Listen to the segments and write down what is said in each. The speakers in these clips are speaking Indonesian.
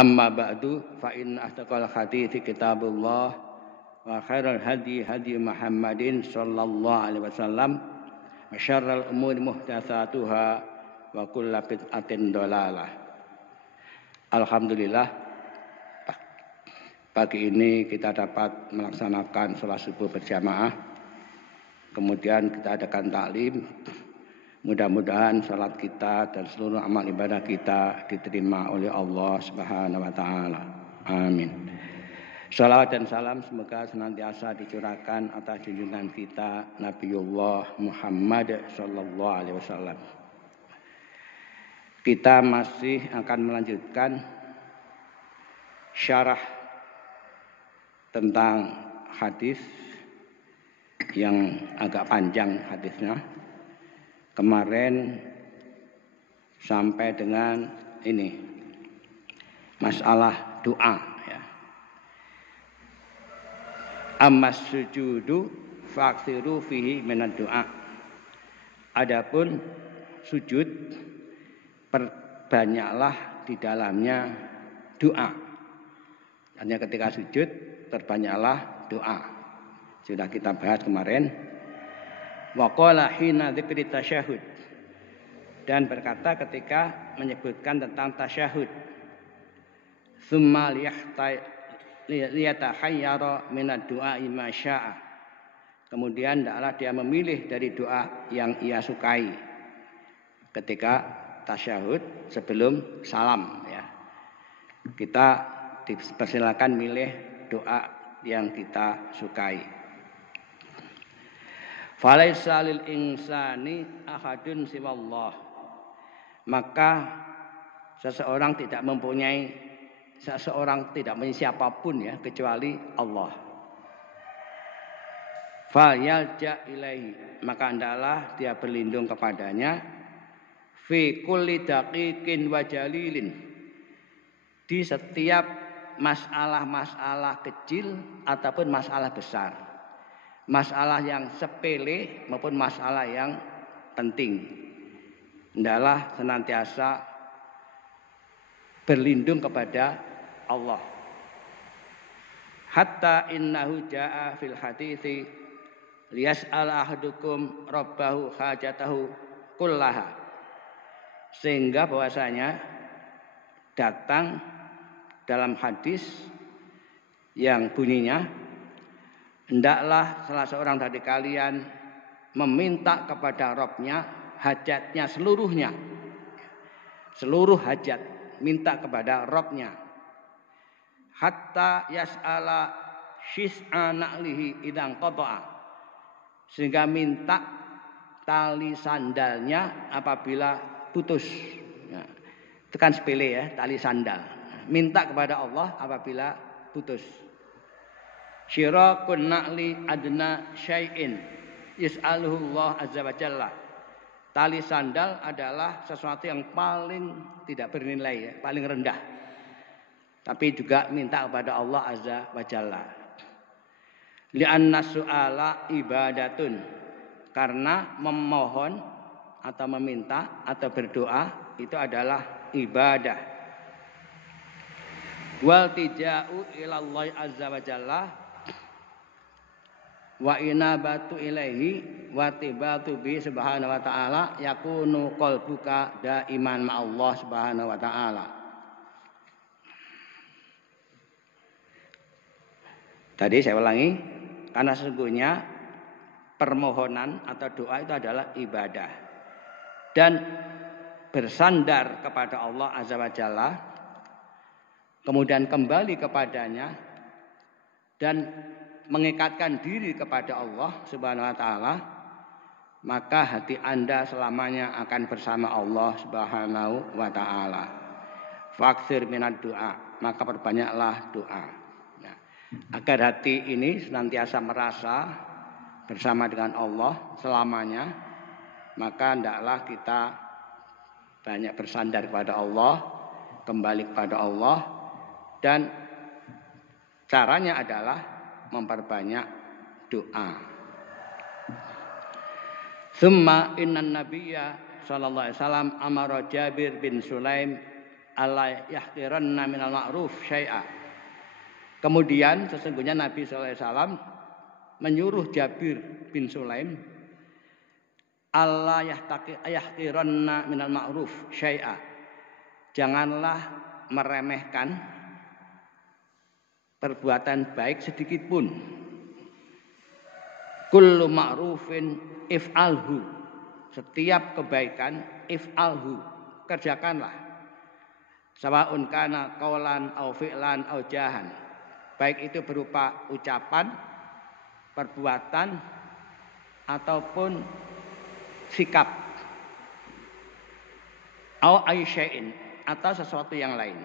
Amma ba'du fa inna asdaqal hadithi kitabullah wa khairal hadi hadi Muhammadin sallallahu alaihi wasallam wa syarral umuri muhdatsatuha wa kullu bid'atin dhalalah. Alhamdulillah, pagi ini kita dapat melaksanakan sholat subuh berjamaah. Kemudian kita adakan taklim. Mudah-mudahan salat kita dan seluruh amal ibadah kita diterima oleh Allah Subhanahu wa taala. Amin. Shalawat dan salam semoga senantiasa dicurahkan atas junjungan kita Nabiullah Muhammad sallallahu alaihi wasallam. Kita masih akan melanjutkan syarah tentang hadis yang agak panjang hadisnya. Kemarin sampai dengan ini masalah doa ya. Ammas sujudu faksiru fihi minad doa. Adapun sujud, perbanyaklah di dalamnya doa. Hanya ketika sujud perbanyaklah doa. Sudah kita bahas kemarin. Wa qala hina dzikri tasyahud, dan berkata ketika menyebutkan tentang tasyahud, tsumma liyatahayyara minad du'a ma syaa, kemudian hendaklah dia memilih dari doa yang ia sukai ketika tasyahud sebelum salam ya. Kita dipersilakan milih doa yang kita sukai. Falaisa lil insani ahadun siwallah, maka seseorang tidak mempunyai siapapun ya kecuali Allah. Falyalja ilaihi, maka hendaklah dia berlindung kepadanya fi kulli daqiqin wa jalilin, di setiap masalah-masalah kecil ataupun masalah besar. Masalah yang sepele maupun masalah yang penting, hendaklah senantiasa berlindung kepada Allah. Hatta innahu jaa fil hadithi liyas'al ahadukum rabbahu hajatahu kullaha, sehingga bahwasanya datang dalam hadis yang bunyinya, hendaklah salah seorang dari kalian meminta kepada Rabb-nya hajatnya seluruhnya. Seluruh hajat minta kepada Rabb-nya. Hatta yas'ala syis'a na'lihi idang qata'a, sehingga minta tali sandalnya apabila putus. Nah, itu kan sepele ya, tali sandal. Minta kepada Allah apabila putus. Syirakun na'li adna syai'in yas'aluhu Allah azza wa jalla. Tali sandal adalah sesuatu yang paling tidak bernilai ya, paling rendah. Tapi juga minta kepada Allah azza wa jalla. Li'anna su'ala ibadatun, karena memohon atau meminta atau berdoa itu adalah ibadah. Wal tija'u ilallahi azza wa jalla wa inabatu ilaihi wa tibatu bi subhanahu wa ta'ala yakunu qalbuka daiman ma Allah subhanahu wa ta'ala. Tadi saya ulangi, karena sesungguhnya permohonan atau doa itu adalah ibadah, dan bersandar kepada Allah azza wa jalla, kemudian kembali kepadanya dan mengikatkan diri kepada Allah Subhanahu wa taala, maka hati Anda selamanya akan bersama Allah Subhanahu wa taala. Faksir minad doa, maka perbanyaklah doa. Nah, agar hati ini senantiasa merasa bersama dengan Allah selamanya, maka hendaklah kita banyak bersandar kepada Allah, kembali kepada Allah, dan caranya adalah memperbanyak doa. Summa innan nabiyya sallallahu alaihi wasallam amara Jabir bin Sulaim alla yahqiranna minal ma'ruf syai'a. Kemudian sesungguhnya Nabi sallallahu alaihi wasallam menyuruh Jabir bin Sulaim alla yahqiranna minal ma'ruf syai'a. Janganlah meremehkan perbuatan baik sedikit pun. Kullu ma'rufin if'alhu. Setiap kebaikan if'alhu, kerjakanlah. Sawa'un kana qaulan au fi'lan au jahan. Baik itu berupa ucapan, perbuatan ataupun sikap. Au aisya'in, atau sesuatu yang lain.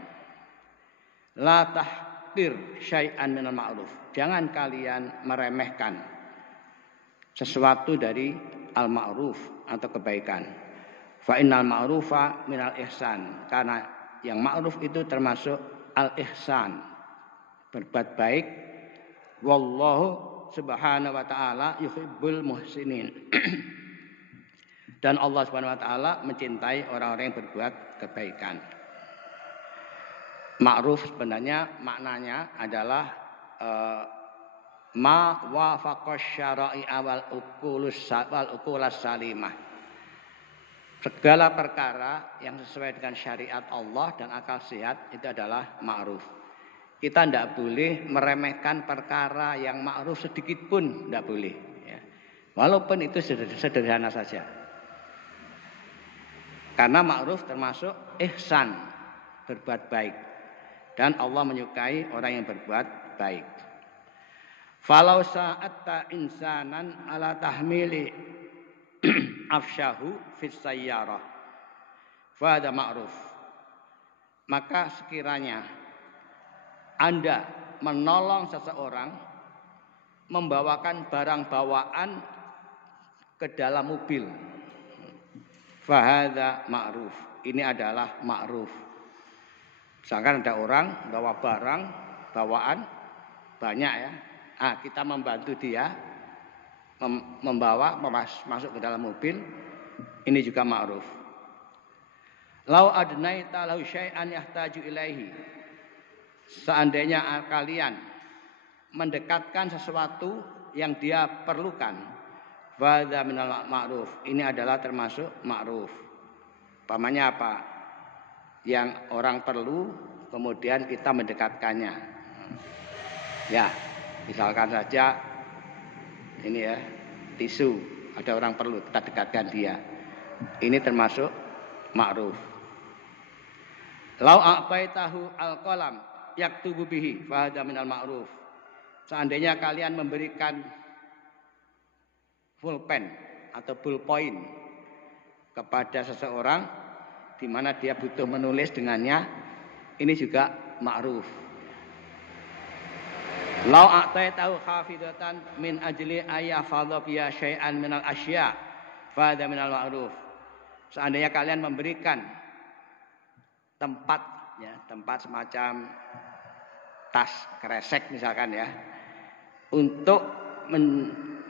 La tahqir syai'an minal ma'ruf. Jangan kalian meremehkan sesuatu dari al-ma'ruf atau kebaikan. Fa innal ma'rufa minal ihsan. Karena yang ma'ruf itu termasuk al-ihsan, berbuat baik. Wallahu subhanahu wa ta'ala yuhibbul muhsinin. Dan Allah subhanahu wa ta'ala mencintai orang-orang yang berbuat kebaikan. Ma'ruf sebenarnya maknanya adalah ma wafaqas syara'i wal uqulas salimah. Segala perkara yang sesuai dengan syariat Allah dan akal sehat itu adalah ma'ruf. Kita tidak boleh meremehkan perkara yang ma'ruf sedikit pun, tidak boleh ya. Walaupun itu sederhana saja. Karena ma'ruf termasuk ihsan, berbuat baik. Dan Allah menyukai orang yang berbuat baik. Falau sa'atta insanan ala tahmili afsyahu fis sayyarah fa hada ma'ruf. Maka sekiranya Anda menolong seseorang membawakan barang bawaan ke dalam mobil, fa hada ma'ruf. Ini adalah ma'ruf. Misalkan ada orang bawa barang bawaan banyak ya, kita membantu dia membawa masuk ke dalam mobil, ini juga ma'ruf. Lau adnaita lahu syai'an yahtaju ilaihi. Seandainya kalian mendekatkan sesuatu yang dia perlukan, fadza minal ma'ruf. Ini adalah termasuk ma'ruf. Pamannya apa? Yang orang perlu kemudian kita mendekatkannya. Ya, misalkan saja ini ya, tisu, ada orang perlu, kita dekatkan dia. Ini termasuk ma'ruf. Lau a'baitahu al-qalam yaktubu bihi fa hadza minal ma'ruf. Seandainya kalian memberikan pulpen atau ballpoint kepada seseorang di mana dia butuh menulis dengannya, ini juga ma'ruf. Lau a'taitahu khafidatan min ajli ayyafadha biya syai'an minal asya fa hadza minal ma'ruf. Seandainya kalian memberikan tempat ya, tempat semacam tas kresek misalkan ya, untuk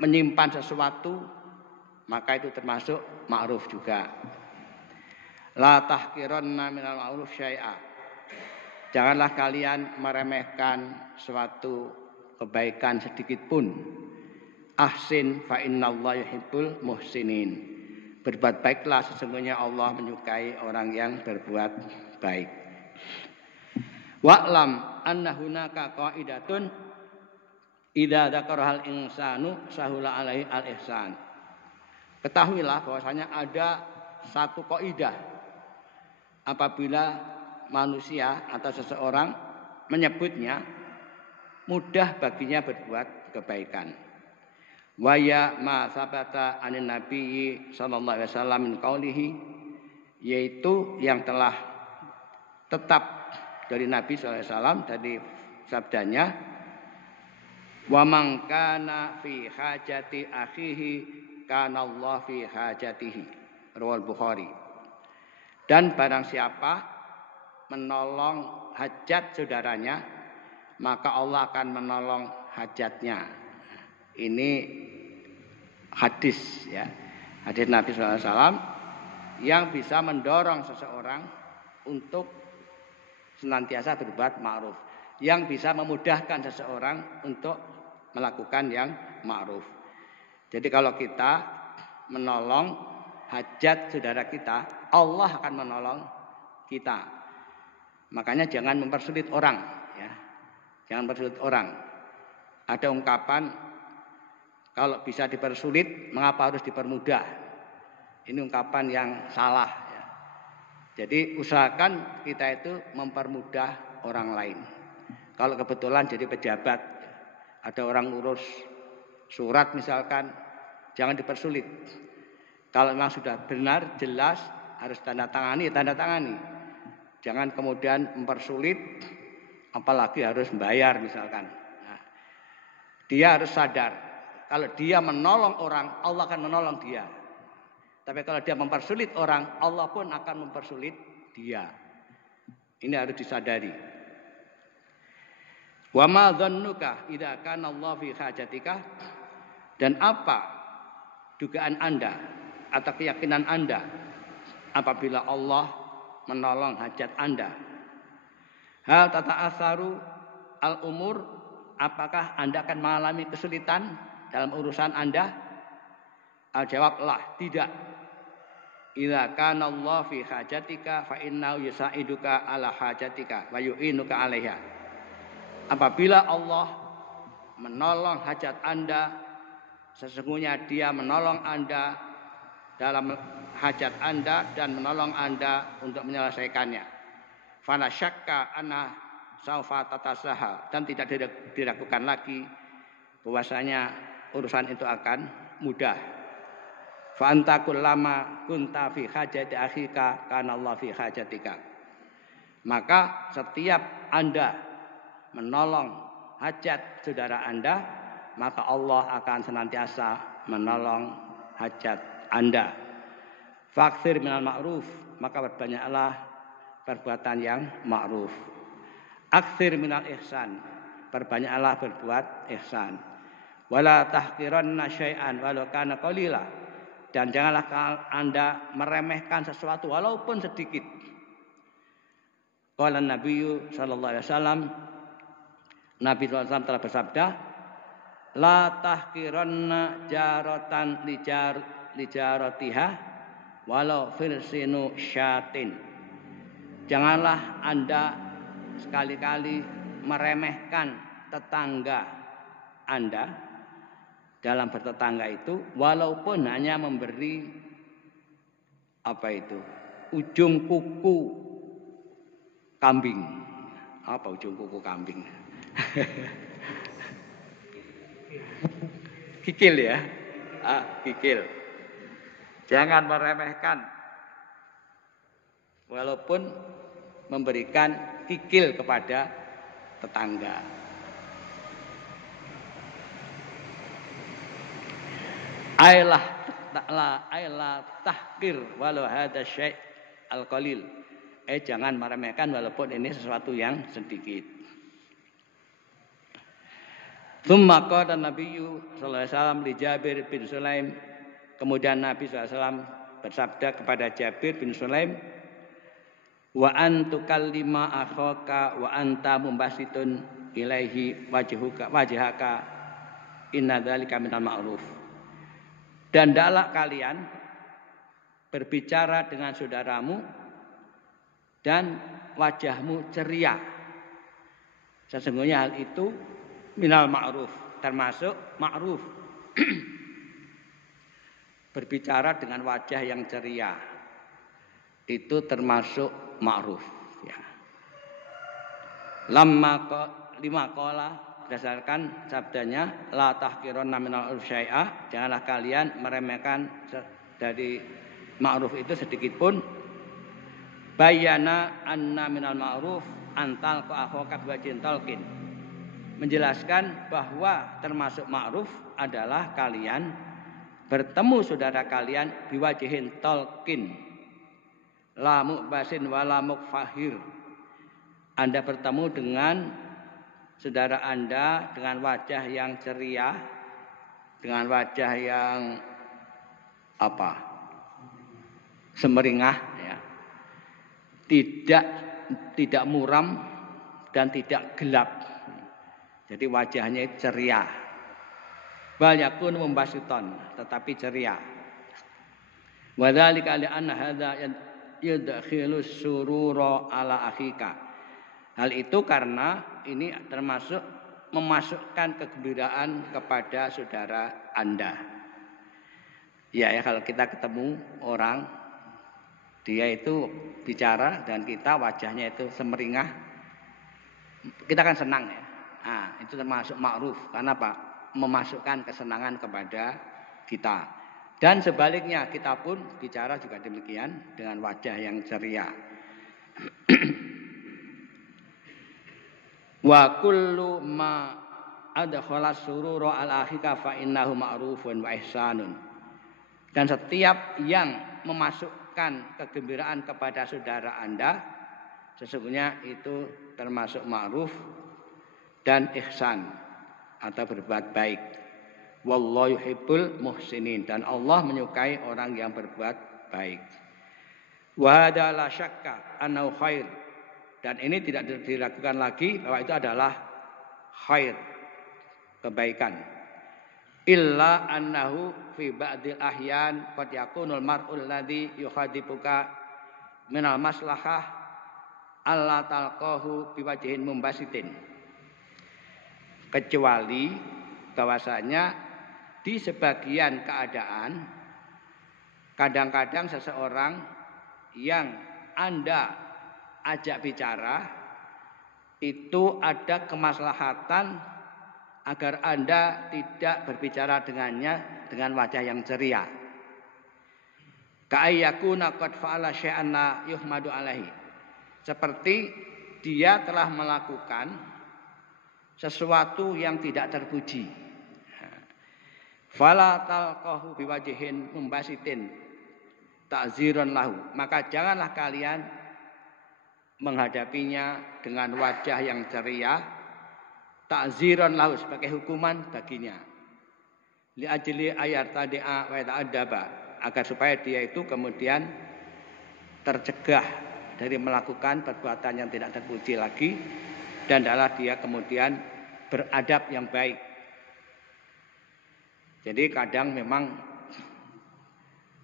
menyimpan sesuatu, maka itu termasuk ma'ruf juga. La tahqiranna minal ma'ruf syai'a. Janganlah kalian meremehkan suatu kebaikan sedikit pun. Ahsin fa innallaha yuhibbul muhsinin. Berbuat baiklah, sesungguhnya Allah menyukai orang yang berbuat baik. Wa'lam anna hunaka qaidatun idza dzakarahal insanu sahula alaihi al-ihsan. Ketahuilah bahwasanya ada satu kaidah. Apabila manusia atau seseorang menyebutnya, mudah baginya berbuat kebaikan. Wa ya ma sabata anin nabiyyi sallallahu alaihi wasallam min qaulihi, yaitu yang telah tetap dari Nabi sallallahu alaihi wasallam dari sabdanya, wa man kana fi hajati akhihi kana Allah fi hajatihi, riwayat Bukhari. Dan barang siapa menolong hajat saudaranya, maka Allah akan menolong hajatnya. Ini hadis ya, hadis Nabi SAW yang bisa mendorong seseorang untuk senantiasa berbuat ma'ruf yang bisa memudahkan seseorang untuk melakukan yang ma'ruf. Jadi kalau kita menolong hajat saudara kita, Allah akan menolong kita. Makanya jangan mempersulit orang, ya. Jangan mempersulit orang. Ada ungkapan, kalau bisa dipersulit, mengapa harus dipermudah? Ini ungkapan yang salah, ya. Jadi usahakan kita itu mempermudah orang lain. Kalau kebetulan jadi pejabat, ada orang urus surat misalkan, jangan dipersulit. Kalau memang sudah benar, jelas, harus tanda tangani, tanda tangani. Jangan kemudian mempersulit, apalagi harus membayar misalkan. Nah, dia harus sadar, kalau dia menolong orang, Allah akan menolong dia. Tapi kalau dia mempersulit orang, Allah pun akan mempersulit dia. Ini harus disadari. Wa ma dhannuka idza kana Allah fi hajatika, dan apa dugaan Anda atau keyakinan Anda apabila Allah menolong hajat Anda? Hal tata'atsaru al-umur, apakah Anda akan mengalami kesulitan dalam urusan Anda? Al-jawab lah, tidak. Idza kana Allah fi hajatika fa innahu yusaiduka ala hajatika wa yu'inuka 'alaiha. Apabila Allah menolong hajat Anda, sesungguhnya Dia menolong Anda dalam hajat Anda dan menolong Anda untuk menyelesaikannya. Fala syakka anna saufa tatasaha, dan tidak diragukan lagi bahwasanya urusan itu akan mudah. Fa anta kullama kunta fi hajati akhika kana Allah fi hajatika. Maka setiap Anda menolong hajat saudara Anda, maka Allah akan senantiasa menolong hajat Anda. Faktsir minal ma'ruf, maka berbanyaklah perbuatan yang ma'ruf. Aktsir minal ihsan, perbanyaklah berbuat ihsan. Wala tahqiranna syai'an walau kana qalila, dan janganlah Anda meremehkan sesuatu walaupun sedikit. Qala Nabi sallallahu alaihi wasallam, Nabi SAW telah bersabda, la tahqiranna jaratan lijaratiha walau firsinu syatin. Janganlah Anda sekali-kali meremehkan tetangga Anda dalam bertetangga itu, walaupun hanya memberi ujung kuku kambing. Apa ujung kuku kambing? Kikil ya, kikil. Jangan meremehkan, walaupun memberikan kikil kepada tetangga. Ailah tahqir walau hada syai' al-qalil. Jangan meremehkan walaupun ini sesuatu yang sedikit. Tsumma qala Nabiyyu sallallahu alaihi wasallam li Jabir bin Sulaim, kemudian Nabi sallallahu alaihi wasallam bersabda kepada Jabir bin Sulaim, wa antukallima akhaka wa anta mumbasitun ilaihi wajhaka inna dzalika minal ma'ruf. Dan hendaklah kalian berbicara dengan saudaramu dan wajahmu ceria. Sesungguhnya hal itu minal ma'ruf, termasuk ma'ruf. Berbicara dengan wajah yang ceria itu termasuk ma'ruf, ya. Lima qala, berdasarkan sabdanya, la tahqirunna minal syai'a, janganlah kalian meremehkan dari ma'ruf itu sedikit pun. Bayana anna minal ma'ruf antal qa'akhaka biwajhin talqin, menjelaskan bahwa termasuk ma'ruf adalah kalian bertemu saudara kalian biwajhin talqin la mu'basin wala mukfahir. Anda bertemu dengan saudara Anda dengan wajah yang ceria, dengan wajah yang semeringah, ya. Tidak tidak muram dan tidak gelap. Jadi wajahnya ceria. Bal yakun mumbasiton, tetapi ceria. Wa dzalika li anna hadza yudkhilus surura ala akhika. Hal itu karena ini termasuk memasukkan kegembiraan kepada saudara Anda. Ya, kalau kita ketemu orang, dia itu bicara dan kita wajahnya itu semeringah, kita kan senang ya. Nah, itu termasuk ma'ruf. Karena apa? Memasukkan kesenangan kepada kita. Dan sebaliknya kita pun bicara juga demikian dengan wajah yang ceria. Wa kullu ma adkhala surura al akhika fa innahu ma'rufun wa ihsanun. Dan setiap yang memasukkan kegembiraan kepada saudara Anda, sesungguhnya itu termasuk ma'ruf dan ihsan atau berbuat baik. Wallahu yuhibbul muhsinin, dan Allah menyukai orang yang berbuat baik. Wa hadza la syakka annahu khair, dan ini tidak diragukan lagi bahwa itu adalah khair, kebaikan. Illa annahu fi ba'dil ahyan qad yakunul mar'ul ladzi yukhadibuka minal maslahah alla talqahu biwajhin mumbasitin. Kecuali bahwasanya di sebagian keadaan kadang-kadang seseorang yang Anda ajak bicara itu ada kemaslahatan agar Anda tidak berbicara dengannya dengan wajah yang ceria. Ka'ayyakuna qad fa'ala syai'an la yuhmadu alaihi. Seperti dia telah melakukan sesuatu yang tidak terpuji. Fala talqahu biwajhin mumbasitin ta'ziran lahu. Maka janganlah kalian menghadapinya dengan wajah yang ceria, ta'ziran lahu, sebagai hukuman baginya. Li ajli ayat tadi'a wa ta'addaba, agar supaya dia itu kemudian tercegah dari melakukan perbuatan yang tidak terpuji lagi, dan adalah dia kemudian beradab yang baik. Jadi kadang memang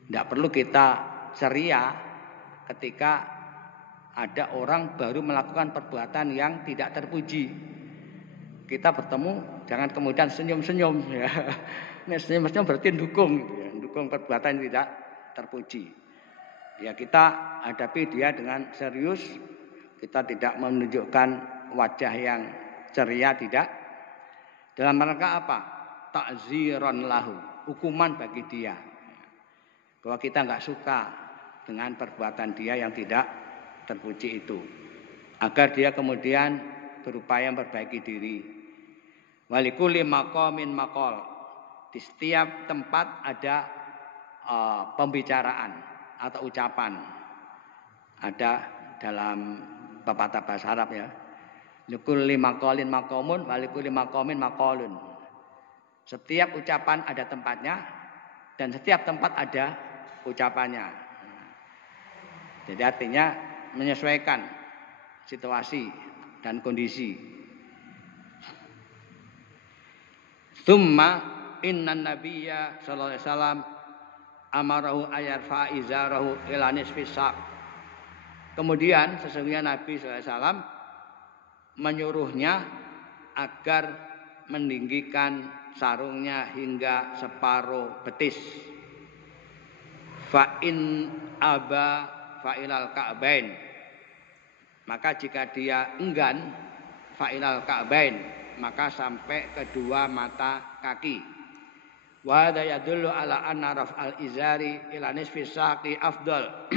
tidak perlu kita ceria ketika ada orang baru melakukan perbuatan yang tidak terpuji. Kita bertemu jangan kemudian senyum-senyum ya. Ini senyum-senyum berarti dukung, ya. Dukung perbuatan yang tidak terpuji. Ya, kita hadapi dia dengan serius. Kita tidak menunjukkan wajah yang ceria, tidak. Dalam rangka apa? Ta'ziran lahu, hukuman bagi dia. Bahwa kita enggak suka dengan perbuatan dia yang tidak terpuji itu. Agar dia kemudian berupaya memperbaiki diri. Walikuli maqamin maqal. Di setiap tempat ada pembicaraan atau ucapan. Ada dalam pepatah bahasa Arab ya. Likulli maqalin maqamun, walikuli maqamin maqalun. Setiap ucapan ada tempatnya dan setiap tempat ada ucapannya. Jadi artinya menyesuaikan situasi dan kondisi. Tsumma innan nabiyya sallallahu alaihi wasallam amarahu ayarfa izarahu ila nisfis saq. Kemudian sesungguhnya Nabi sallallahu alaihi wasallam menyuruhnya agar meninggikan sarungnya hingga separuh betis. Fa in aba fa'ilal ka'bain. Maka jika dia enggan fa'ilal ka'bain, maka sampai kedua mata kaki. Wa hadza yadullu ala anna raf'al izari ila nisfi saqi afdal.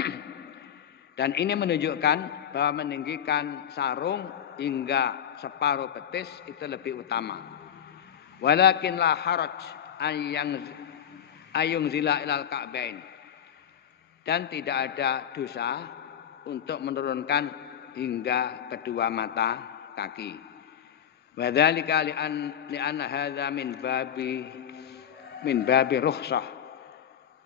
Dan ini menunjukkan bahwa meninggikan sarung hingga separuh betis itu lebih utama. Walakin la haraj ayung zila ilal ka'bain. Dan tidak ada dosa untuk menurunkan hingga kedua mata kaki. Wa dzalika li'anna hadza min babi rukhsah.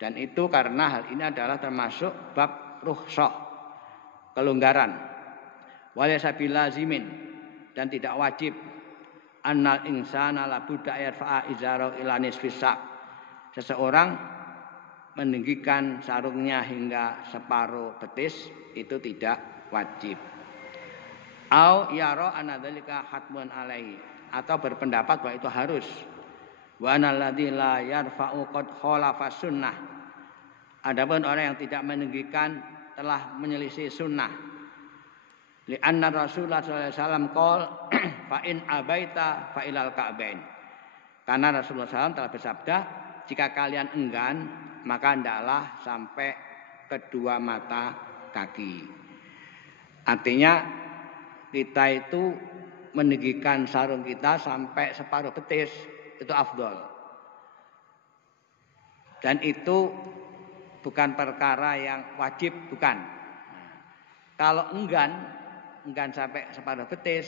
Dan itu karena hal ini adalah termasuk bab rukhsah, kelonggaran. Walaysa bilazimin, dan tidak wajib annal insana la budda yarfa'a izara ila nisfis sak. Seseorang meninggikan sarungnya hingga separuh betis itu tidak wajib. Au yara anna dzalika hatmun alaihi, atau berpendapat bahwa itu harus. Wa anal ladzi la yarfa'u qad khalafa sunnah. Adapun orang yang tidak meninggikan telah menyelisih sunnah. Li anna Rasulullah sallallahu alaihi wasallam qol fa in abaita fa ilal ka'bain. Karena Rasulullah SAW telah bersabda, jika kalian enggan maka hendaklah sampai kedua mata kaki. Artinya kita itu meninggikan sarung kita sampai separuh betis itu afdol. Dan itu bukan perkara yang wajib, bukan. Kalau enggan sampai separuh betis,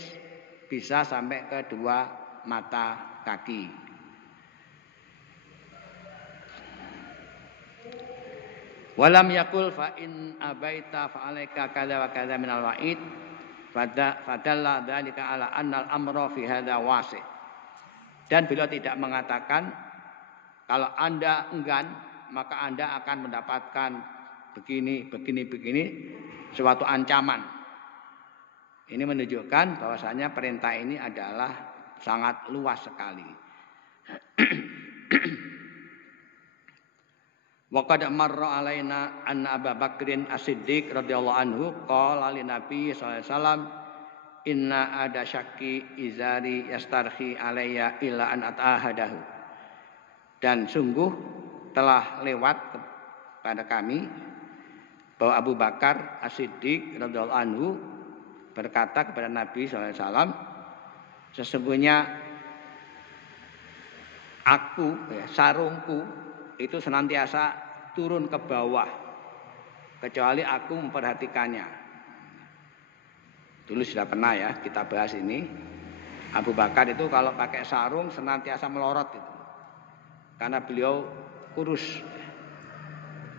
bisa sampai kedua mata kaki. Walam yakul fa in abaita fa alaika kadza wa kadza minal wa'id fadalla dzalika ala annal amra fi hadza wasi'. Dan beliau tidak mengatakan kalau Anda enggan maka Anda akan mendapatkan begini suatu ancaman. Ini menunjukkan bahwasanya perintah ini adalah sangat luas sekali. Wa qad marra alaina anna Abu Bakrin As-Siddiq radhiyallahu anhu qala li Nabi sallallahu alaihi wasallam inna ada syakki izari yastarhi alayya illa an atahadahu. Dan sungguh telah lewat kepada kami bahwa Abu Bakar As-Siddiq radhiyallahu anhu berkata kepada Nabi sallallahu alaihi wasallam, sesungguhnya aku, sarungku itu senantiasa turun ke bawah kecuali aku memperhatikannya. Dulu sudah pernah ya kita bahas ini. Abu Bakar itu kalau pakai sarung senantiasa melorot itu, karena beliau kurus.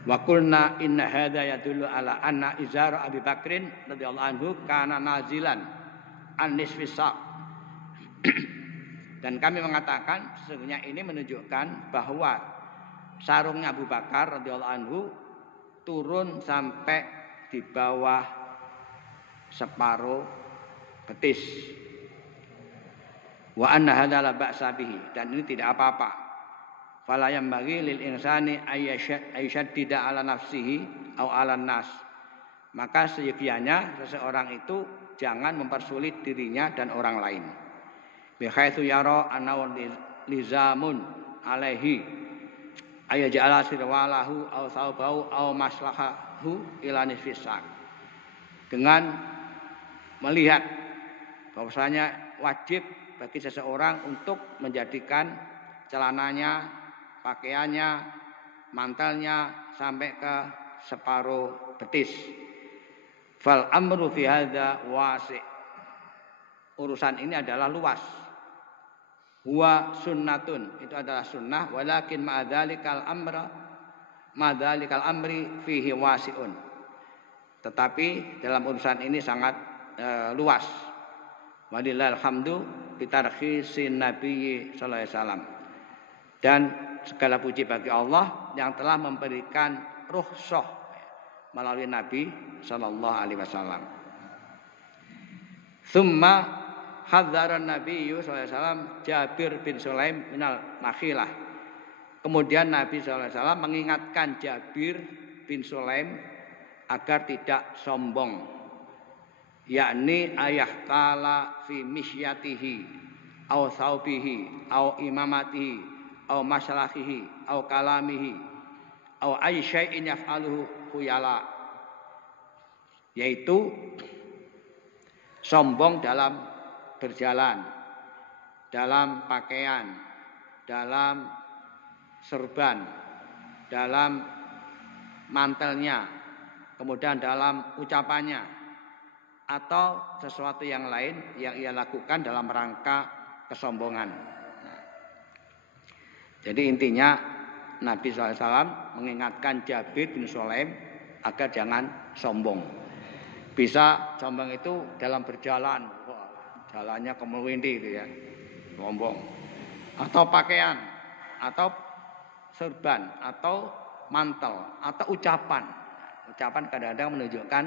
Wa qulna inna hadza yadullu ala anna izara Abi Bakrin radhiyallahu anhu kana nazilan an nisfis sak. Dan kami mengatakan sesungguhnya ini menunjukkan bahwa sarungnya Abu Bakar radhiyallahu anhu turun sampai di bawah separuh betis. Wa anna hadza la ba'sa bihi, dan ini tidak apa-apa. Fala yambaghi lil insani ayyashaddida ala nafsihi aw ala nas. Maka seyogianya seseorang itu jangan mempersulit dirinya dan orang lain. Bi haitsu yara anna lizamun alaihi ayaj'ala sirwalahu aw thawbahu aw maslahahu ila nisfis sak. Dengan melihat bahwasanya wajib bagi seseorang untuk menjadikan celananya, pakaiannya, mantelnya sampai ke separuh betis. Fal amru fi hadza wasi'. Urusan ini adalah luas. Huwa sunnatun, itu adalah sunnah, walakin ma'adzalikal amri fihi wasi'un. Tetapi dalam urusan ini sangat luas. Walillahil hamdu bitarkhisin nabiyyi sallallahu alaihi wasallam. Dan segala puji bagi Allah yang telah memberikan rukhsah melalui Nabi sallallahu alaihi wasallam. Tsumma hadzara Nabi sallallahu alaihi wasallam Jabir bin Sulaim minal makhilah. Kemudian Nabi sallallahu alaihi wasallam mengingatkan Jabir bin Sulaim agar tidak sombong, yakni ayah kala fi misyatihi au thawbihi au imamatihi au maslahihi au kalamihi au ay syai'in yaf'aluhu khuyala, yaitu sombong dalam berjalan, dalam pakaian, dalam serban, dalam mantelnya, kemudian dalam ucapannya, atau sesuatu yang lain yang ia lakukan dalam rangka kesombongan. Jadi intinya Nabi SAW mengingatkan Jabir bin Sulaim agar jangan sombong. Bisa sombong itu dalam berjalan, jalannya kemelwindi gitu ya, sombong. Atau pakaian, atau serban, atau mantel, atau ucapan. Ucapan kadang-kadang menunjukkan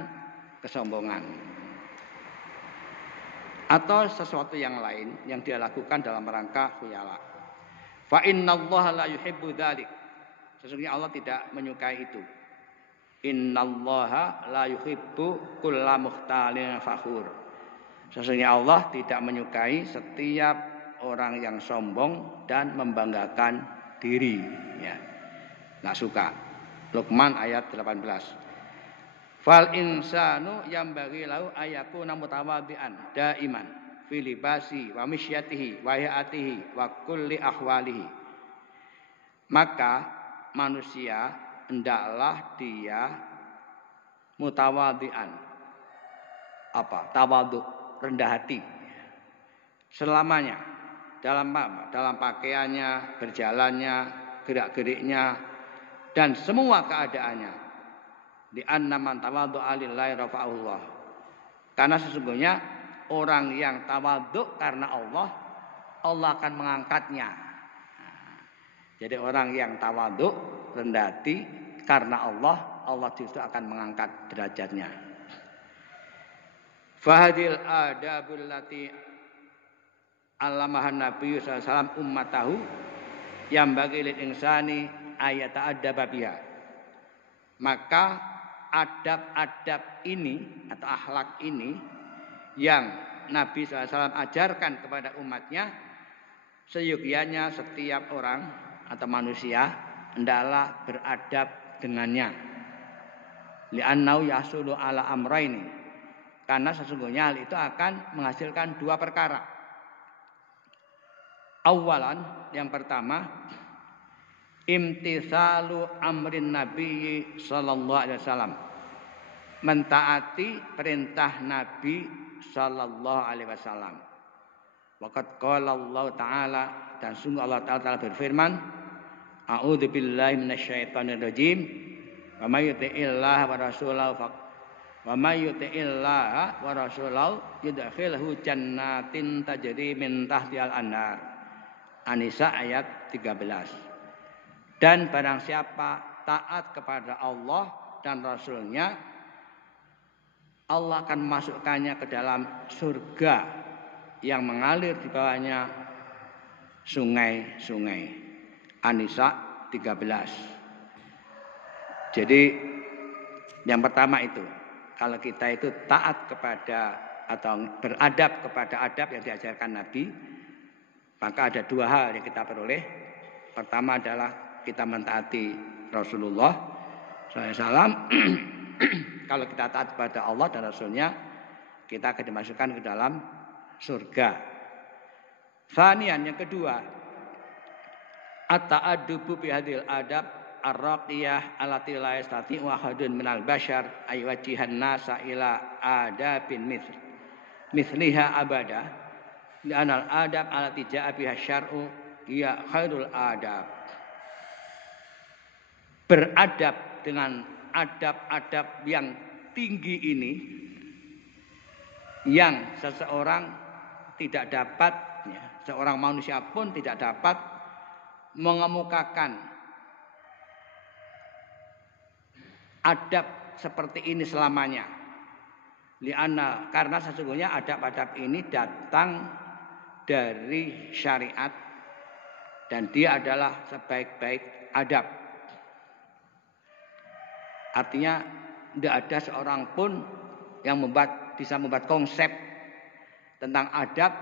kesombongan. Atau sesuatu yang lain yang dia lakukan dalam rangka khuyala. Fa innallaha la yuhibbu dzalik. Sesungguhnya Allah tidak menyukai itu. Innallaha la yuhibbu kulla mukhtalin fakhur. Sesungguhnya Allah tidak menyukai setiap orang yang sombong dan membanggakan diri, ya. Enggak suka. Luqman ayat 18. Fal insanu yambaghi lahu ayakuna mutawaddian daiman fi libasi wa misyatihi wa hayatihi wa kulli ahwalihi. Maka manusia hendaklah dia mutawadhian. Apa? Tawadhu, rendah hati. Selamanya dalam pakaiannya, berjalannya, gerak-geriknya dan semua keadaannya. Di anna man tawadhu'a lillahi rafa'ahullah. Karena sesungguhnya orang yang tawadhu karena Allah, Allah akan mengangkatnya. Jadi orang yang tawadhu, rendah hati karena Allah, Allah justru akan mengangkat derajatnya. Fahadil adabul lati allamahan Nabi sallallahu alaihi wasallam ummatahu yang bagi lil insani ayat adab biha. Maka adab-adab ini atau akhlak ini yang Nabi SAW ajarkan kepada umatnya, seyogyanya setiap orang atau manusia hendaklah beradab dengannya. Li'annau yasulu ala amraini. Karena sesungguhnya hal itu akan menghasilkan dua perkara. Awalan, yang pertama, imtithalu amrin Nabi sallallahu alaihi wasallam. Mentaati perintah Nabi sallallahu alaihi wasallam. Waqad qala Allah taala, dan sungguh Allah taala berfirman, a'udzu billahi minasyaitonir rajim. Wa may yuti'illah wa rasulahu wa may yuti'illah wa rasulahu yudkhilhu jannatin tajri min tahtihal anhar. An-Nisa ayat 13. Dan barang siapa taat kepada Allah dan Rasulnya, Allah akan memasukkannya ke dalam surga yang mengalir di bawahnya sungai-sungai. An-Nisa 13. Jadi yang pertama itu, kalau kita itu taat kepada atau beradab kepada adab yang diajarkan Nabi, maka ada dua hal yang kita peroleh. Pertama adalah kita mentaati Rasulullah SAW. Kalau kita taat kepada Allah dan Rasulnya, kita akan dimasukkan ke dalam surga. Tsaniyan, yang kedua, at-ta'addubu bihadil adab ar-raqiyah allati la yastati'u ahadun minal bashar aywajihan nasa ila adabin mithliha abada. Li'anal adab allati ja'a biha syar'u hiya khairul adab. Beradab dengan adab-adab yang tinggi ini, yang seseorang tidak dapat, ya, seorang manusia pun tidak dapat mengemukakan adab seperti ini selamanya. Li'anna, karena sesungguhnya adab-adab ini datang dari syariat dan dia adalah sebaik-baik adab. Artinya tidak ada seorang pun yang bisa membuat konsep tentang adab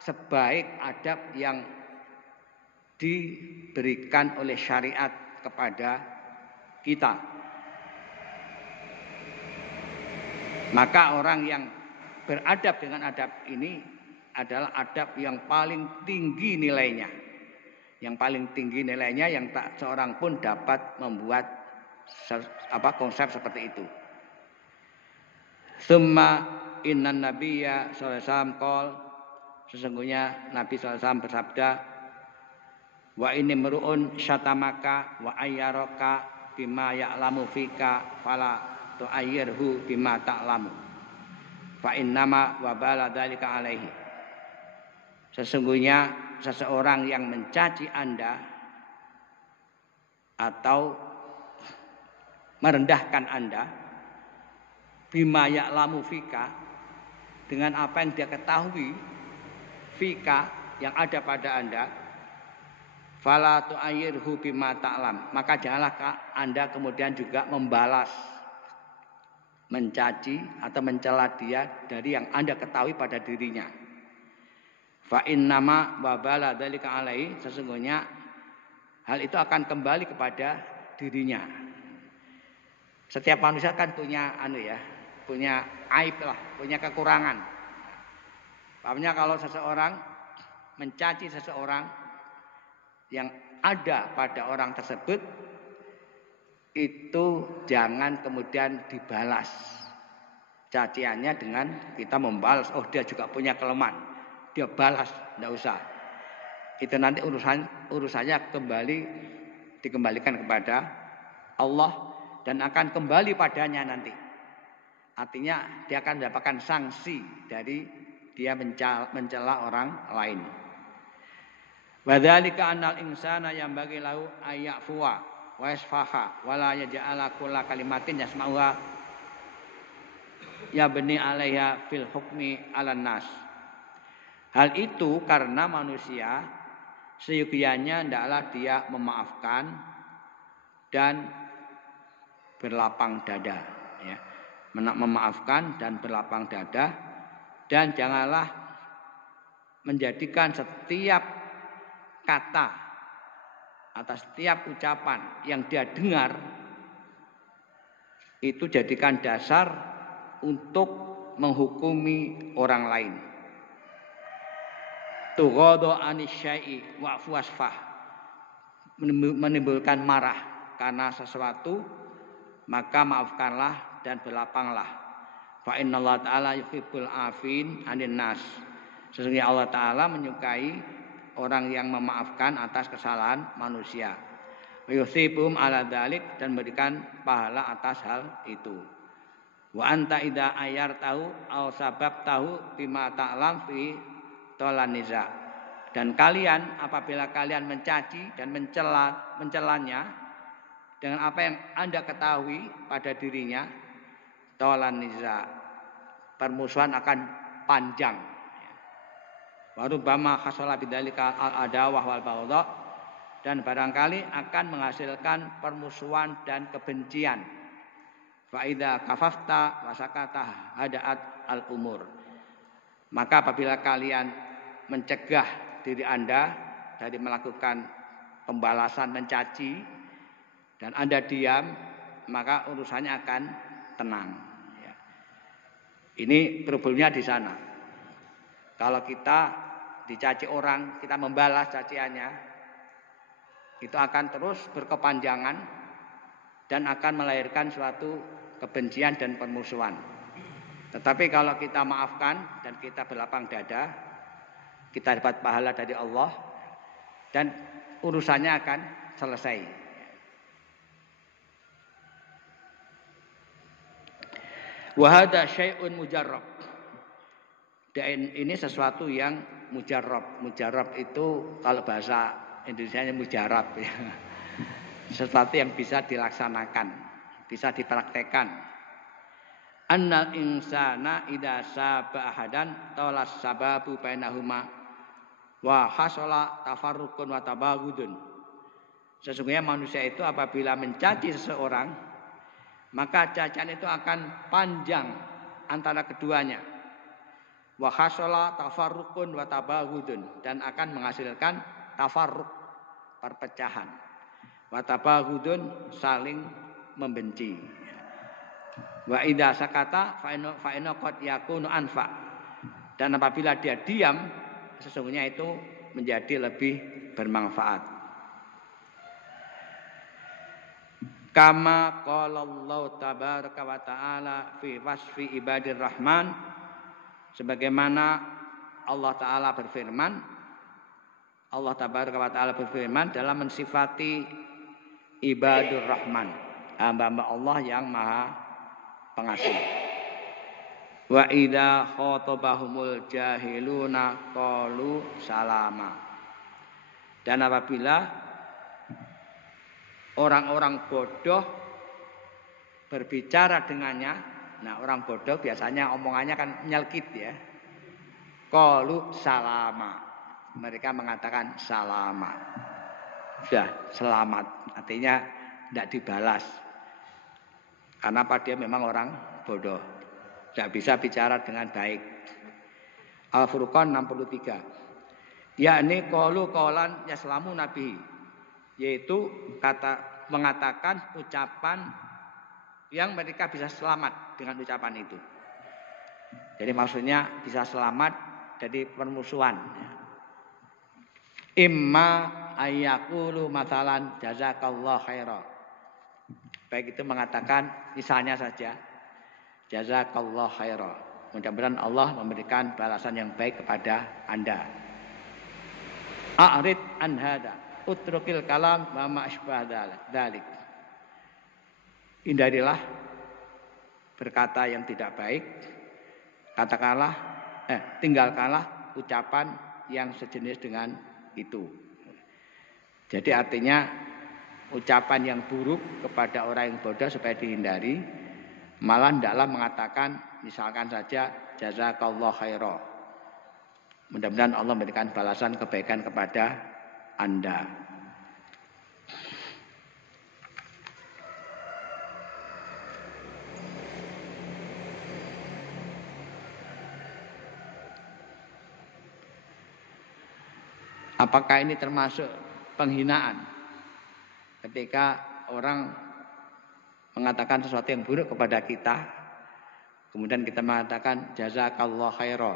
sebaik adab yang diberikan oleh syariat kepada kita. Maka orang yang beradab dengan adab ini adalah adab yang paling tinggi nilainya. Yang paling tinggi nilainya yang tak seorang pun dapat membuat konsep seperti itu. Summa innan nabiyya sallallahu alaihi wasallam qol, sesungguhnya Nabi sallallahu alaihi wasallam bersabda, wa inni mru'un syatamaka wa ayyaraka bima ya'lamu fika fala tu'ayyirhu bima ta'lamu. fa innama wabala dzalika alaihi. Sesungguhnya seseorang yang mencaci Anda atau merendahkan Anda bima ya'lamu fika, dengan apa yang dia ketahui fika, yang ada pada Anda, fala tu'ayyirhu bima ta'lam, maka janganlah Anda kemudian juga membalas, mencaci atau mencela dia dari yang Anda ketahui pada dirinya. Fa innama wabala dzalika alaihi, sesungguhnya hal itu akan kembali kepada dirinya. Setiap manusia kan punya punya aib lah, punya kekurangan. Pahamnya kalau seseorang mencaci seseorang yang ada pada orang tersebut, itu jangan kemudian dibalas caciannya dengan kita membalas, oh dia juga punya kelemahan, dia balas, tidak usah. Itu nanti urusannya dikembalikan kepada Allah dan akan kembali padanya nanti. Artinya dia akan mendapatkan sanksi dari dia mencela orang lain. Wadzalika annal insana yambaghi lahu ayyafuwa wa yasfaha wa la yaj'ala kulla kalimatin yasma'uha yabni 'alaiha fil hukmi 'alan nas. Hal itu karena manusia seyogianya hendaklah dia memaafkan dan berlapang dada, ya. Memaafkan dan berlapang dada, dan janganlah menjadikan setiap kata atau setiap ucapan yang dia dengar itu jadikan dasar untuk menghukumi orang lain. Tughadha anisyai wa wasfah, menimbulkan marah karena sesuatu, maka maafkanlah dan berlapanglah. Fa innallaha ta'ala yuhibbul afin 'anil nas. Sesungguhnya Allah Ta'ala menyukai orang yang memaafkan atas kesalahan manusia. Wa yusibum 'ala dzalik, dan memberikan pahala atas hal itu. Wa anta idza ayartahu aw sababtahu bima ta'lam fi tolaniza. Dan kalian apabila kalian mencaci dan mencelanya dengan apa yang Anda ketahui pada dirinya, tolaniza, permusuhan akan panjang. Warubama khasala bidzalika al-adawah wal baghdha, dan barangkali akan menghasilkan permusuhan dan kebencian. Fa idza kafafta wa sakata hadaat al-umur. Maka apabila kalian mencegah diri Anda dari melakukan pembalasan mencaci dan Anda diam, maka urusannya akan tenang. Ya. Ini problemnya di sana. Kalau kita dicaci orang, kita membalas caciannya, itu akan terus berkepanjangan dan akan melahirkan suatu kebencian dan permusuhan. Tetapi kalau kita maafkan dan kita berlapang dada, kita dapat pahala dari Allah dan urusannya akan selesai. Wa hadza syai'un mujarrab. Dan ini sesuatu yang mujarrab. Mujarrab itu kalau bahasa Indonesianya mujarab, ya. Sesuatu yang bisa dilaksanakan, bisa dipraktekkan. Annal insana idza saba ahadan talas sababu bainahuma wa hasala tafarruqun wa tabaghudun. Sesungguhnya manusia itu apabila mencaci seseorang, maka cacian itu akan panjang antara keduanya. Wa hasala tafarruqun wa tabaghudun, dan akan menghasilkan tafarruq, perpecahan. Wa tabaghudun, saling membenci. Wa idza sakata fa inna qad yakunu anfa, dan apabila dia diam, sesungguhnya itu menjadi lebih bermanfaat. Kama qala Allah tabaraka wa taala fi wasfi ibadir rahman, sebagaimana Allah taala berfirman, Allah tabaraka wa taala berfirman dalam mensifati ibadur rahman, hamba-hamba Allah yang maha pengasih. Wa idza khatabahumul jahiluna qalu salama. Dan apabila orang-orang bodoh berbicara dengannya, nah orang bodoh biasanya omongannya kan nyelkit ya. Qalu salama. Mereka mengatakan salama. Sudah selamat, artinya tidak dibalas. Karena dia memang orang bodoh. Tidak bisa bicara dengan baik. Al-Furqan 63. Yakni qalu qaulan yaslamu nabi, yaitu mengatakan ucapan yang mereka bisa selamat dengan ucapan itu. Jadi maksudnya bisa selamat dari permusuhan. Imma ayyaqulu mathalan jazakallahu khaira. Baik itu mengatakan misalnya saja jazakallahu khaira. Mudah-mudahan Allah memberikan balasan yang baik kepada Anda. A'rid an hada, utrukil kalam wa ma asbah dzalik. Hindarilah berkata yang tidak baik. Tinggalkanlah ucapan yang sejenis dengan itu. Jadi artinya ucapan yang buruk kepada orang yang bodoh supaya dihindari. Malah hendaklah mengatakan misalkan saja jazakallahu khaira. Mudah-mudahan Allah memberikan balasan kebaikan kepada Anda. Apakah ini termasuk penghinaan? Ketika orang mengatakan sesuatu yang buruk kepada kita, kemudian kita mengatakan jazakallahu khaira.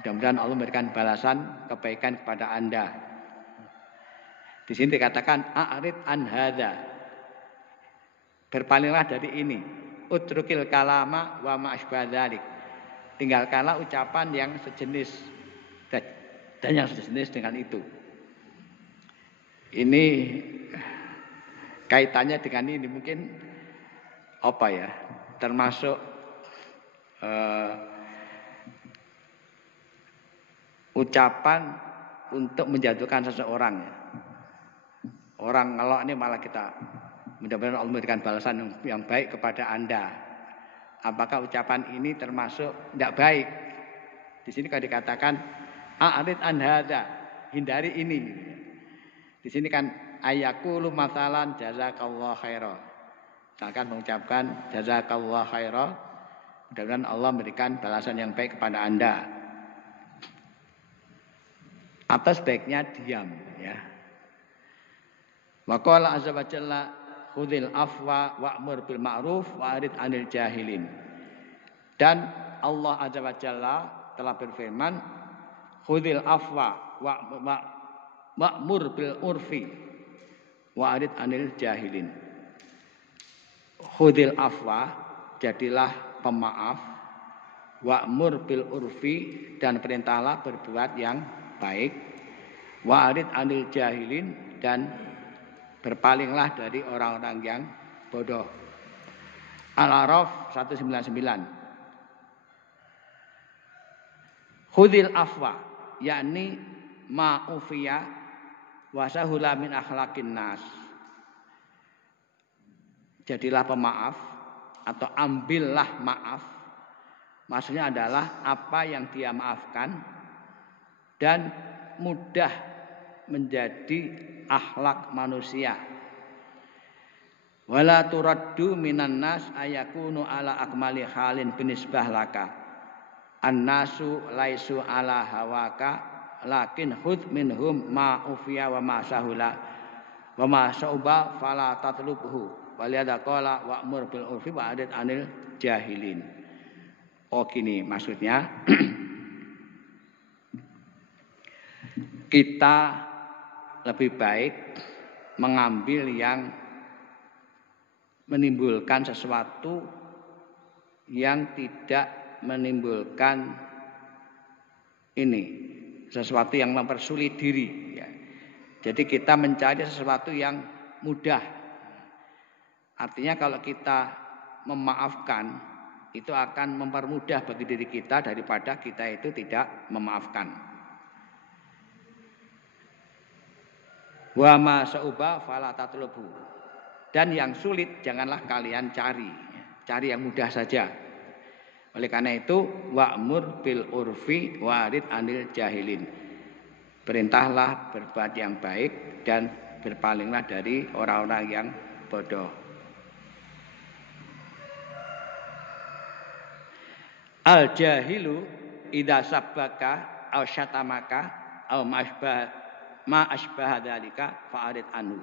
Mudah-mudahan Allah memberikan balasan kebaikan kepada Anda. Di sini dikatakan a'rid an hadza. Berpalinglah dari ini. Utrukil kalama wa ma asbah dzalik. Tinggalkanlah ucapan yang sejenis dan yang sejenis dengan itu. Ini kaitannya dengan ini mungkin apa ya? Termasuk ucapan untuk menjatuhkan seseorang. Orang ngelok ini malah kita mudah-mudahan Allah memberikan balasan yang baik kepada Anda. Apakah ucapan ini termasuk tidak baik? Di sini kalau dikatakan a'rid an hadza, hindari ini. Di sini kan ayaqulu mathalan jazakallahu khaira. Misalkan mengucapkan jazakallahu khaira, mudah-mudahan Allah memberikan balasan yang baik kepada Anda. Atau sebaiknya diam ya. Wa qala azza wa jalla khudhil afwa wa'mur bil ma'ruf wa'rid 'anil jahilin. Dan Allah azza wa jalla telah berfirman khudhil afwa wa'mur bil urfi wa'rid 'anil jahilin. Khudhil afwa, jadilah pemaaf, wa'mur bil urfi, dan perintahlah berbuat yang baik, wa'rid 'anil jahilin, dan berpalinglah dari orang-orang yang bodoh. Al-A'raf 199. Khudhil afwa, yakni ma'ufiya wa sahula min akhlaqin nas. Jadilah pemaaf atau ambillah maaf. Maksudnya adalah apa yang dia maafkan dan mudah menjadi akhlak manusia. Wala turaddu minan nas ayakunu ala akmali halin binisbah laka. An-nasu laisu ala hawaka lakin khudh minhum ma ufiya wa ma sahula wa ma sauba fala tatlubhu waliyada qala wa'mur bil urfi wa'rid 'anil jahilin. Oh gini maksudnya kita lebih baik mengambil yang menimbulkan sesuatu yang tidak menimbulkan sesuatu yang mempersulit diri ya. Jadi kita mencari sesuatu yang mudah. Artinya kalau kita memaafkan itu akan mempermudah bagi diri kita daripada kita itu tidak memaafkan. Wa ma sa'uba fala tatlubu. Dan yang sulit janganlah kalian cari yang mudah saja. Oleh karena itu wa'mur bil urfi warid anil jahilin. Perintahlah berbuat yang baik dan berpalinglah dari orang-orang yang bodoh. Al jahilu idza sabbaka aw syatamaka aw ma asbah dzalika fa'arid anhu.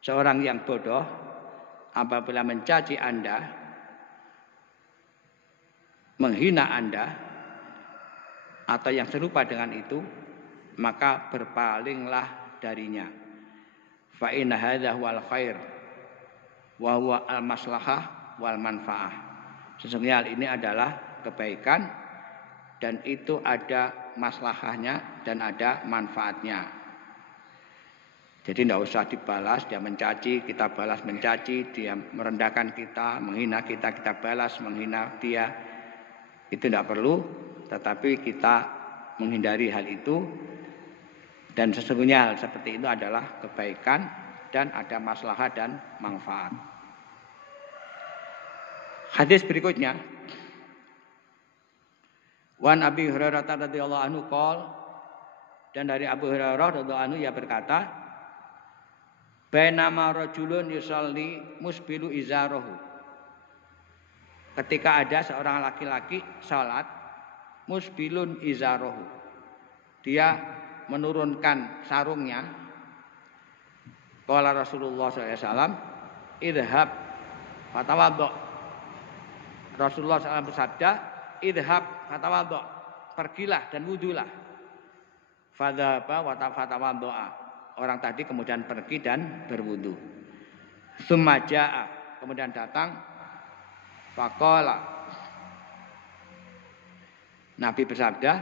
Seorang yang bodoh apabila mencaci Anda, menghina Anda atau yang serupa dengan itu, maka berpalinglah darinya. Fa inna hadza wal khair wa huwa al maslahah wal manfaah. Sesungguhnya hal ini adalah kebaikan dan itu ada maslahahnya dan ada manfaatnya. Jadi tidak usah dibalas, dia mencaci, kita balas mencaci, dia merendahkan kita, menghina kita, kita balas menghina dia. Itu tidak perlu, tetapi kita menghindari hal itu. Dan sesungguhnya hal seperti itu adalah kebaikan dan ada maslahat dan manfaat. Hadis berikutnya. Wan Abi Hurairah radhiyallahu anhu qol, dan dari Abu Hurairah radhiyallahu anhu ia berkata, bainama rajulun yusalli musbilu izarahu. Ketika ada seorang laki-laki salat musbilun izarahu, dia menurunkan sarungnya. Qala Rasulullah SAW, idhab fatawaddo. Rasulullah SAW bersabda, idhab fatawaddo, pergilah dan wudulah. Fadhaba wa fatawaddoa. Orang tadi kemudian pergi dan berwudu. Tsumma jaa, kemudian datang. Faqala, Nabi bersabda,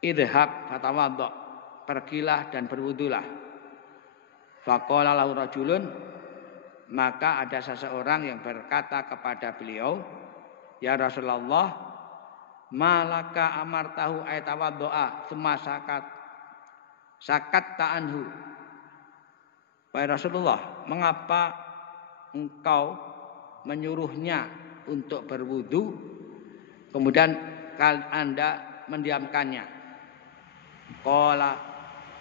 idhab fatawaddo, pergilah dan berwudulah. Faqala lahu rajulun, maka ada seseorang yang berkata kepada beliau, ya Rasulullah, malaka amartahu ayatawaddoa tsumma sakat ta'anhu. Wahai Rasulullah, mengapa engkau menyuruhnya untuk berwudu, kemudian Anda mendiamkannya? Qala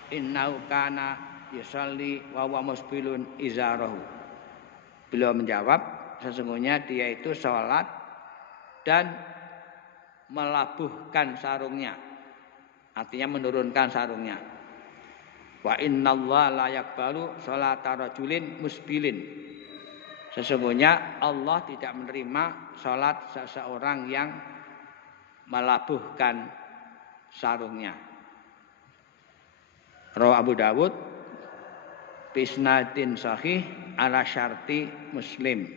innahu kana yusalli wa huwa musbilun izarahu. Beliau menjawab, sesungguhnya dia itu sholat dan melabuhkan sarungnya, artinya menurunkan sarungnya. Wa innallaha la yaqbalu sholata rajulin musbilin. Sesungguhnya Allah tidak menerima sholat seseorang yang melabuhkan sarungnya. Rawi Abu Dawud bisnadin sahih ala syarti Muslim.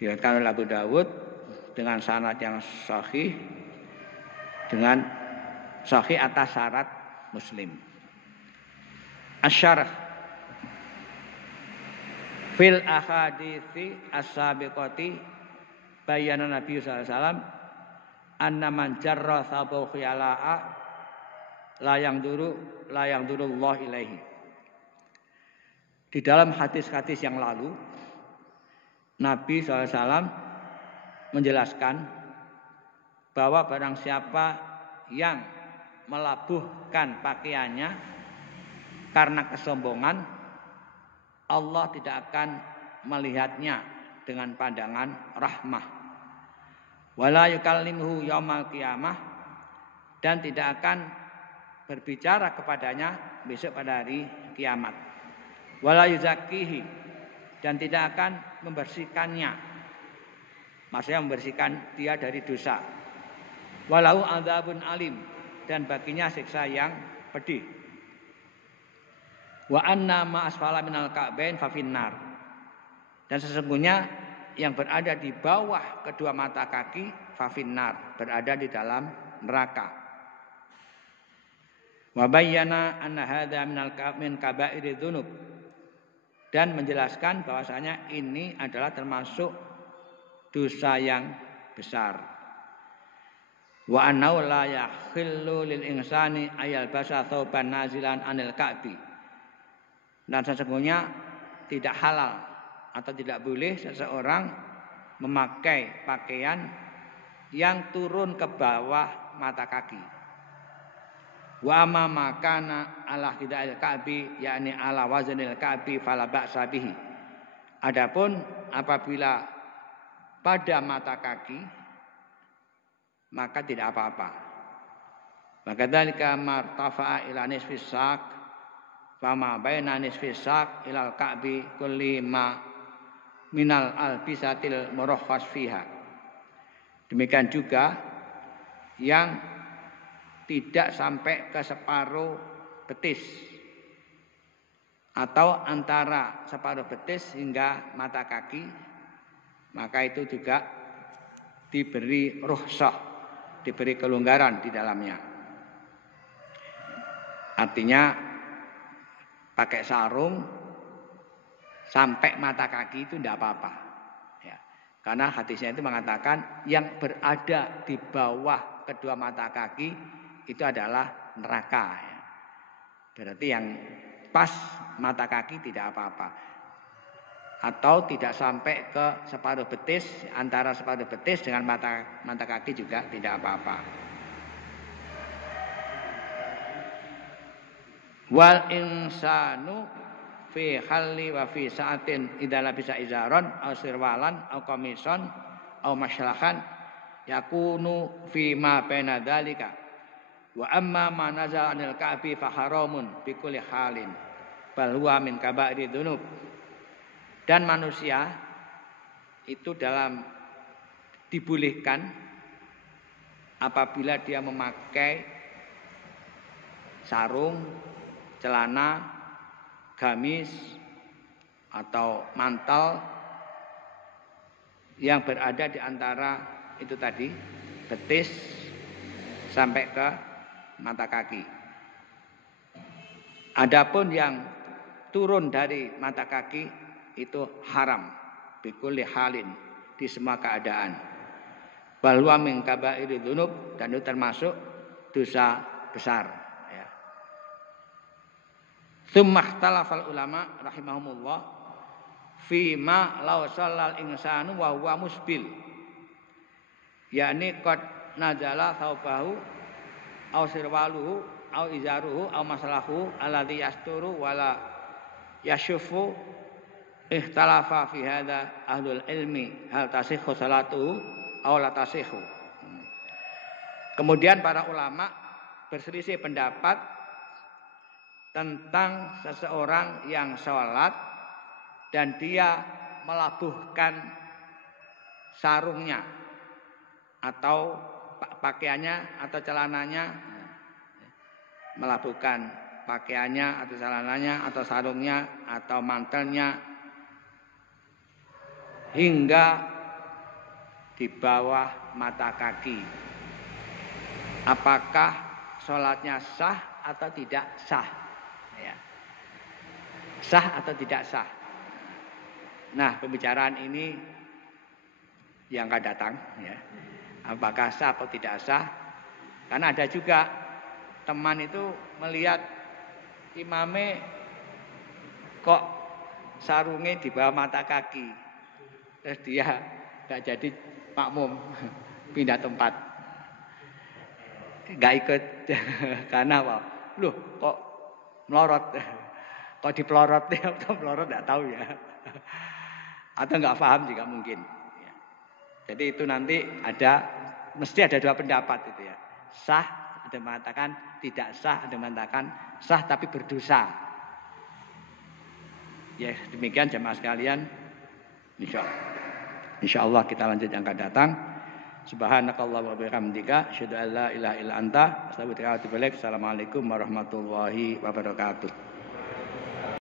Diriwayatkan oleh Abu Dawud dengan sanad yang sahih, dengan sahih atas syarat Muslim. Asyarah fil ahadithi as-sabiqati bayana Nabi sallallahu alaihi wasallam anna man jarra thabahu khiyala'a la yang duru Allah ilaihi. Di dalam hadis-hadis yang lalu Nabi SAW menjelaskan bahwa barang siapa yang melabuhkan pakaiannya karena kesombongan, Allah tidak akan melihatnya dengan pandangan rahmah. Wala yukallimuhu yaumal qiyamah, dan tidak akan berbicara kepadanya besok pada hari kiamat. Wala yuzakkihi, dan tidak akan membersihkannya, maksudnya membersihkan dia dari dosa. Walau adzabun alim, dan baginya siksa yang pedih. Wa anna ma asfala minal ka'bain fa finnar, dan sesungguhnya yang berada di bawah kedua mata kaki fa finnar, berada di dalam neraka. Wa bayyana anna hadza min kaba'iri dzunub, dan menjelaskan bahwasanya ini adalah termasuk dosa yang besar. Wa annahu la yakhillu lil insani ayal basa thawban nazilan anil ka'bi. Dan sesungguhnya tidak halal atau tidak boleh seseorang memakai pakaian yang turun ke bawah mata kaki. Wa amma makana ala hidayil ka'bi yakni ala waznil ka'bi fala ba'sa bihi. Adapun apabila pada mata kaki maka tidak apa-apa. Maka dzalika martafa'a ila nisfis saq fama baina nisfis saq ilal ka'bi kulli ma minal albisatil murakhas fiha. Demikian juga yang tidak sampai ke separuh betis atau antara separuh betis hingga mata kaki, maka itu juga diberi rukhsah, diberi kelonggaran di dalamnya. Artinya pakai sarung sampai mata kaki itu tidak apa-apa. Ya. Karena hadisnya itu mengatakan yang berada di bawah kedua mata kaki itu adalah neraka. Ya. Berarti yang pas mata kaki tidak apa-apa. Atau tidak sampai ke separuh betis, antara separuh betis dengan mata kaki juga tidak apa-apa. Wal insanu fi halli wa fi sa'atin idza labisa izaron aw sirwalan aw qamisan aw masyalahan yakunu fi ma baina dzalika wa amma ma nazala anil ka'bi fa haramun bi kulli halin bal huwa min kaba'iri dzunub. Dan manusia itu dibolehkan apabila dia memakai sarung, celana, gamis atau mantel yang berada di antara itu tadi betis sampai ke mata kaki. Adapun yang turun dari mata kaki itu haram bikulli halin, di semua keadaan. Bal huwa min kaba'iri dzunub, dan itu termasuk dosa besar. Ya. Tsumma ikhtalafal ulama rahimahumullah fi ma law shallal insanu wa huwa musbil. yakni qad nazala thawbahu aw sirwaluhu aw izaruhu aw masalahu alladhi yasturu wala yashufu. Ikhtalafa fi hadza ahlul ilmi hal tasihhu salatuhu aw la tasihhu. Kemudian para ulama berselisih pendapat tentang seseorang yang sholat dan dia melabuhkan sarungnya atau pakaiannya atau celananya, melabuhkan pakaiannya atau celananya atau sarungnya atau mantelnya hingga di bawah mata kaki. Apakah sholatnya sah atau tidak sah? Ya. Sah atau tidak sah? Nah, pembicaraan ini yang akan datang, ya. Apakah sah atau tidak sah? Karena ada juga teman itu melihat imame kok sarungnya di bawah mata kaki. Terus dia tidak jadi makmum, pindah tempat, nggak ikut karena apa? Loh, kok melorot, kok dipelorot, atau melorot nggak tahu ya, atau nggak paham juga mungkin. Jadi itu nanti mesti ada dua pendapat itu ya, sah ada mengatakan tidak sah, ada mengatakan sah tapi berdosa. Ya demikian jemaah sekalian. Insyaallah kita lanjut yang akan datang. Subhanakallahumma wa bihamdika asyhadu an la ilaha illa anta astaghfiruka wa atubu ilaik. Assalamualaikum warahmatullahi wabarakatuh.